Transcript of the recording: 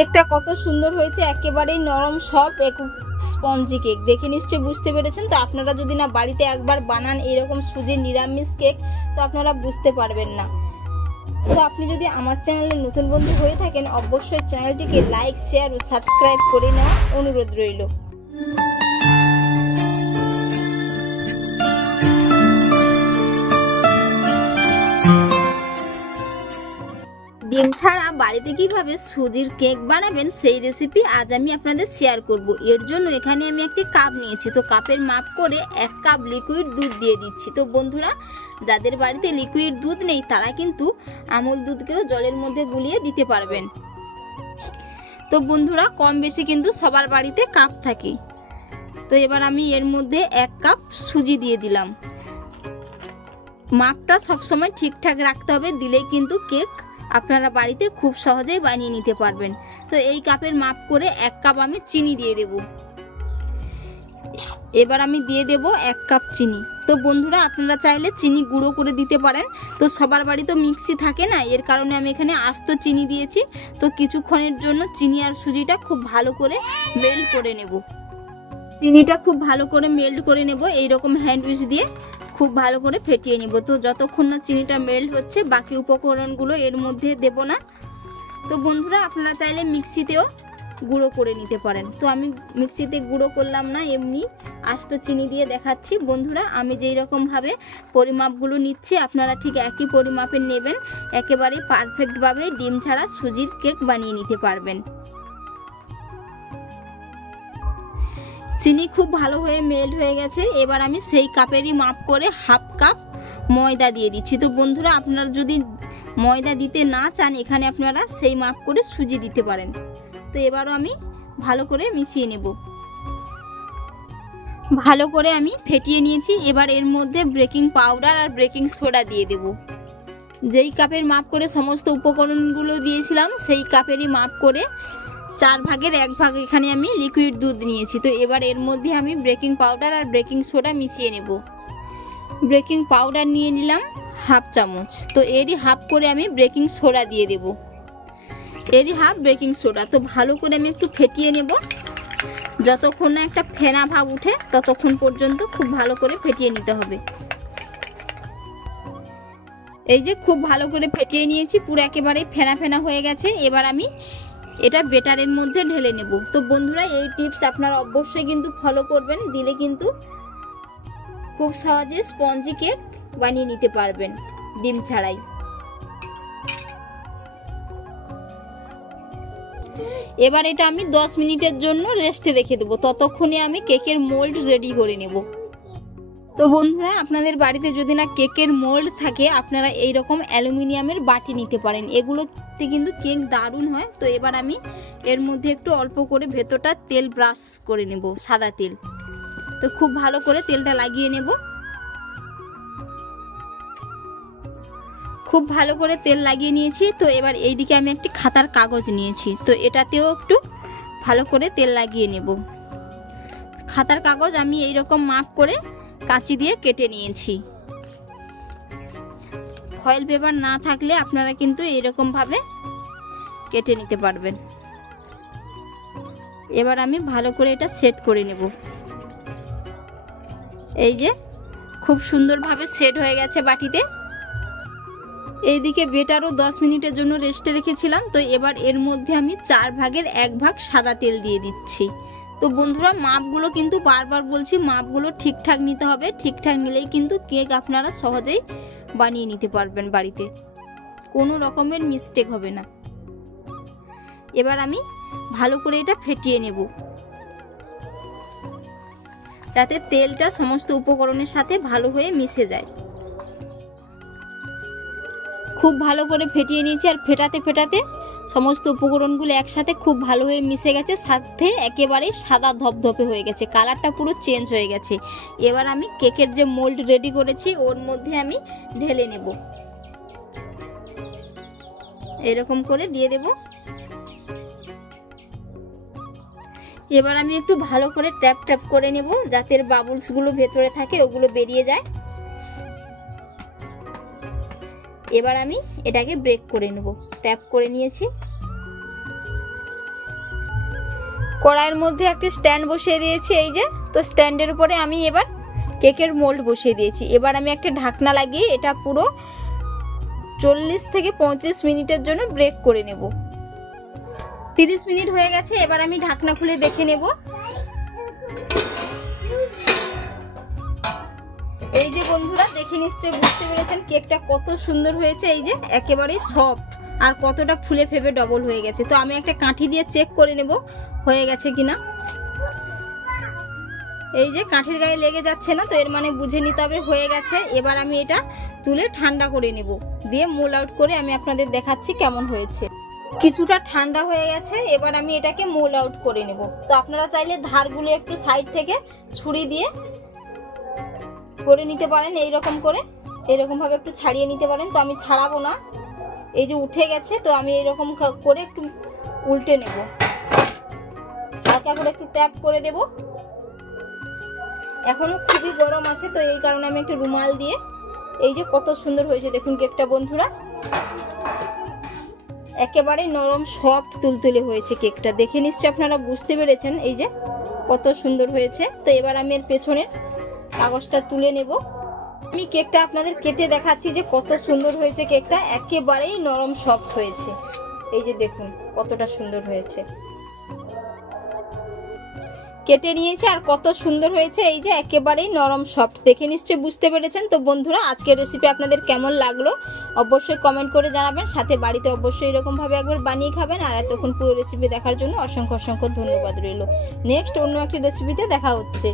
কেকটা কত সুন্দর হয়েছে, একেবারেই নরম সফট স্পঞ্জি কেক। দেখে নিশ্চয়ই বুঝতে পেরেছেন। তো আপনারা যদি না বাড়িতে একবার বানান এরকম সুজির নিরামিষ কেক, তো আপনারা বুঝতে পারবেন না। তো আপনি যদি আমার চ্যানেলে নতুন বন্ধু হয়ে থাকেন, অবশ্যই চ্যানেলটিকে লাইক, শেয়ার ও সাবস্ক্রাইব করে নেওয়ার অনুরোধ রইল। ডিম ছাড়া বাড়িতে কিভাবে সুজির কেক বানাবেন সেই রেসিপি আজ আমি আপনাদের শেয়ার করব। এর জন্য এখানে আমি একটি কাপ নিয়েছি। তো কাপের মাপ করে 1 কাপ লিকুইড দুধ দিয়ে দিচ্ছি। তো বন্ধুরা, যাদের বাড়িতে লিকুইড দুধ নেই তারা কিন্তু আমুল দুধকেও জলের মধ্যে গুলিয়ে দিতে পারবেন। তো বন্ধুরা, কম বেশি কিন্তু সবার বাড়িতে কাপ থাকে। তো এবার আমি এর মধ্যে 1 কাপ সুজি দিয়ে দিলাম। মাপটা সবসময় ঠিকঠাক রাখতে হবে, দিলেই কিন্তু কেক আপনারা বাড়িতে খুব সহজেই বানিয়ে নিতে পারবেন। তো এই কাপের মাপ করে 1 কাপ আমি চিনি দিয়ে দেব। এবার আমি দিয়ে দেব 1 কাপ চিনি। তো বন্ধুরা, আপনারা চাইলে চিনি গুঁড়ো করে দিতে পারেন। তো সবার বাড়ি তো মিক্সি থাকে না, এর কারণে আমি এখানে আস্ত চিনি দিয়েছি। তো কিছুক্ষণের জন্য চিনি আর সুজিটা খুব ভালো করে মেল্ট করে নেব। চিনিটা খুব ভালো করে মেল্ট করে নেব, এইরকম হ্যান্ড উইচ দিয়ে খুব ভালো করে ফেটিয়ে নিব। তো যতক্ষণ না চিনিটা মেল্ট হচ্ছে বাকি উপকরণগুলো এর মধ্যে দেব না। তো বন্ধুরা, আপনারা চাইলে মিক্সিতেও গুঁড়ো করে নিতে পারেন। তো আমি মিক্সিতে গুঁড়ো করলাম না, এমনি আস্ত চিনি দিয়ে দেখাচ্ছি। বন্ধুরা, আমি যেই রকমভাবে পরিমাপগুলো নিচ্ছি আপনারা ঠিক একই পরিমাপে নেবেন, একেবারে পারফেক্টভাবে ডিম ছাড়া সুজির কেক বানিয়ে নিতে পারবেন। চিনি খুব ভালো হয়ে মেল্ট হয়ে গেছে। এবার আমি সেই কাপেরই মাপ করে 1/2 কাপ ময়দা দিয়ে দিচ্ছি। তো বন্ধুরা, আপনারা যদি ময়দা দিতে না চান এখানে আপনারা সেই মাপ করে সুজি দিতে পারেন। তো এবারও আমি ভালো করে মিশিয়ে নেব। ভালো করে আমি ফেটিয়ে নিয়েছি। এবার এর মধ্যে বেকিং পাউডার আর বেকিং সোডা দিয়ে দেব। যেই কাপের মাপ করে সমস্ত উপকরণগুলো দিয়েছিলাম সেই কাপেরই মাপ করে 4 ভাগের 1 ভাগ এখানে আমি লিকুইড দুধ নিয়েছি। তো এবার এর মধ্যে আমি বেকিং পাউডার আর বেকিং সোডা মিশিয়ে নেব। বেকিং পাউডার নিয়ে নিলাম 1/2 চামচ। তো এরই 1/2 করে আমি বেকিং সোডা দিয়ে দেব। এরই 1/2 বেকিং সোডা। তো ভালো করে আমি একটু ফেটিয়ে নেব। যতক্ষণ না একটা ফেনা ভাব উঠে ততক্ষণ পর্যন্ত খুব ভালো করে ফেটিয়ে নিতে হবে। এই যে খুব ভালো করে ফেটিয়ে নিয়েছি, পুরো একেবারে ফেনা ফেনা হয়ে গেছে। এবার আমি এটা বেটারের মধ্যে ঢেলে নেব। তো বন্ধুরা, এই টিপস আপনারা অবশ্যই কিন্তু ফলো করবেন, দিলে কিন্তু খুব সহজে স্পঞ্জি কেক বানিয়ে নিতে পারবেন ডিম ছাড়াই। এবার এটা আমি 10 মিনিটের জন্য রেস্টে রেখে দেবো। ততক্ষণে আমি কেকের মোল্ড রেডি করে নেব। তো বন্ধুরা, আপনাদের বাড়িতে যদি না কেকের মোল্ড থাকে আপনারা এই রকম অ্যালুমিনিয়ামের বাটি নিতে পারেন, এগুলোতে কিন্তু কেক দারুণ হয়। তো এবার আমি এর মধ্যে একটু অল্প করে ভেতরটা তেল ব্রাশ করে নেব, সাদা তেল। তো খুব ভালো করে তেলটা লাগিয়ে নেব। খুব ভালো করে তেল লাগিয়ে নিয়েছি। তো এবার এইদিকে আমি একটি খাতার কাগজ নিয়েছি। তো এটাতেও একটু ভালো করে তেল লাগিয়ে নেব। খাতার কাগজ আমি এই রকম মাপ করে কাঁচি দিয়ে কেটে নিয়েছি। ফয়েল পেপার না থাকলে আপনারা কিন্তু এরকম ভাবে কেটে নিতে পারবেন। এবার আমি ভালো করে এটা সেট করে নেব। এই যে খুব সুন্দরভাবে সেট হয়ে গেছে বাটিতে। এইদিকে বেটারও 10 মিনিটের জন্য রেস্টে রেখেছিলাম। তো এবার এর মধ্যে আমি 4 ভাগের 1 ভাগ সাদা তেল দিয়ে দিচ্ছি। তো বন্ধুরা, মাপগুলো কিন্তু বারবার বলছি, মাপগুলো ঠিকঠাক নিতে হবে। ঠিকঠাক নিলেই কিন্তু কেক আপনারা সহজেই বানিয়ে নিতে পারবেন বাড়িতে, কোনো রকমের মিস্টেক হবে না। এবার আমি ভালো করে এটা ফেটিয়ে নেব, যাতে তেলটা সমস্ত উপকরণের সাথে ভালো হয়ে মিশে যায়। খুব ভালো করে ফেটিয়ে নিয়েছি, আর ফেটাতে ফেটাতে সমস্ত উপকরণগুলো একসাথে খুব ভালো হয়ে মিশে গেছে, সাথে একেবারে সাদা ধপধপে হয়ে গেছে, কালারটা পুরো চেঞ্জ হয়ে গেছে। এবার আমি কেকের যে মোল্ড রেডি করেছি ওর মধ্যে আমি ঢেলে নেব। এরকম করে দিয়ে দেব। এবার আমি একটু ভালো করে ট্যাপ ট্যাপ করে নেব, যাতে বাবলসগুলো ভেতরে থাকে ওগুলো বেরিয়ে যায়। এবার আমি এটাকে ব্রেক করে নেব। ট্যাপ করে নিয়েছি। কড়াইয়ের মধ্যে একটা স্ট্যান্ড বসিয়ে দিয়েছি এই যে। তো স্ট্যান্ডের উপরে আমি এবার কেকের মোল্ড বসিয়ে দিয়েছি। এবার আমি একটা ঢাকনা লাগিয়ে এটা পুরো 40 থেকে 35 মিনিটের জন্য ব্রেক করে নেব। 30 মিনিট হয়ে গেছে, এবার আমি ঢাকনা খুলে দেখে নেব। এই যে বন্ধুরা, দেখে নিশ্চয়ই বুঝতে পেরেছেন কেকটা কত সুন্দর হয়েছে। এই যে একেবারে সফট আর কতটা ফুলে ফেপে ডবল হয়ে গেছে। তো আমি একটা কাঠি দিয়ে চেক করে নেব হয়ে গেছে কিনা। এই যে কাঠির গায়ে লেগে যাচ্ছে না, তো এর মানে বুঝে নিতে হবে হয়ে গেছে। এবার আমি এটা তুলে ঠান্ডা করে নেব, দিয়ে মোল আউট করে আমি আপনাদের দেখাচ্ছি কেমন হয়েছে। কিছুটা ঠান্ডা হয়ে গেছে, এবার আমি এটাকে মোল আউট করে নেব। তো আপনারা চাইলে ধারগুলো একটু সাইড থেকে ছুরি দিয়ে করে নিতে পারেন, এইরকম করে এরকম ভাবে একটু ছাড়িয়ে নিতে পারেন। তো আমি ছাড়াবো না, এই যে উঠে গেছে, তো আমি এরকম করে একটু উল্টে নেব, হালকা করে একটু ট্যাপ করে দেব। এখনো খুবই গরম আছে, তো এই কারণে আমি একটু রুমাল দিয়ে, এই যে কত সুন্দর হয়েছে দেখুন কেকটা বন্ধুরা, একেবারে নরম সফট তুলতুলে হয়েছে কেকটা। দেখে নিশ্চয়ই আপনারা বুঝতে পেরেছেন এই যে কত সুন্দর হয়েছে। তো এবার আমি এর পেছনের কাগজটা তুলে নেব। আমি কেকটা আপনাদের কেটে দেখাচ্ছি যে কত সুন্দর হয়েছে কেকটা, একেবারেই নরম সফট হয়েছে। এই যে দেখুন কতটা সুন্দর হয়েছে, কেটে নিয়েছে আর কত সুন্দর হয়েছে। এই যে একেবারেই নরম সফট, দেখে নিশ্চয়ই বুঝতে পেরেছেন। তো বন্ধুরা, আজকের রেসিপি আপনাদের কেমন লাগলো অবশ্যই কমেন্ট করে জানাবেন, সাথে বাড়িতে অবশ্যই এরকম ভাবে একবার বানিয়ে খাবেন। আর এতক্ষণ পুরো রেসিপি দেখার জন্য অসংখ্য অসংখ্য ধন্যবাদ রইল। নেক্সট অন্য একটা রেসিপিতে দেখা হচ্ছে।